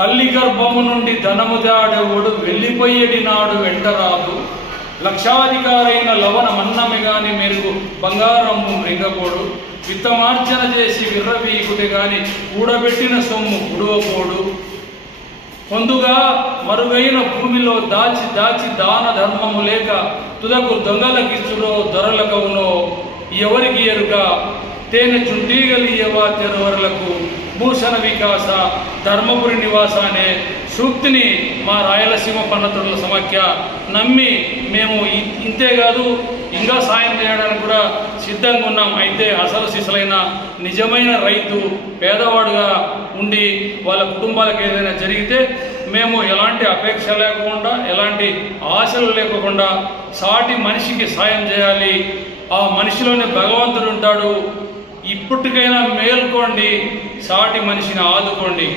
తల్లి గర్భము నుండి ధనము దాడేవాడు వెళ్ళిపోయేటి నాడు వెంటరాదు. లక్షాధికారైన లవణ మన్నమి గాని మెరుగు బంగారము మృగపోడు విత్తమార్జన చేసి విర్రవీకుటి గాని కూడబెట్టిన సొమ్ము గుడవపోడు పొందుగా మరుగైన భూమిలో దాచి దాచి దాన ధర్మము లేక తుదకు దొంగలకిచ్చుడో దొరలకవునో ఎవరికి ఎరుక? తేనె చుంటీగలియవా తెరవరలకు భూషణ వికాస ధర్మపురి నివాస అనే సూక్తిని మా రాయలసీమ పన్నతుల సమాఖ్య నమ్మి మేము ఇంతేకాదు ఇంకా సాయం చేయడానికి కూడా సిద్ధంగా ఉన్నాం. అయితే అసలు సిసలైన నిజమైన రైతు పేదవాడుగా ఉండి వాళ్ళ కుటుంబాలకు ఏదైనా జరిగితే మేము ఎలాంటి అపేక్ష లేకుండా ఎలాంటి ఆశలు లేకుండా సాటి మనిషికి సాయం చేయాలి. ఆ మనిషిలోనే భగవంతుడు ఉంటాడు. ఇప్పటికైనా మేల్కోండి సాటి మనిషిని ఆదుకోండి.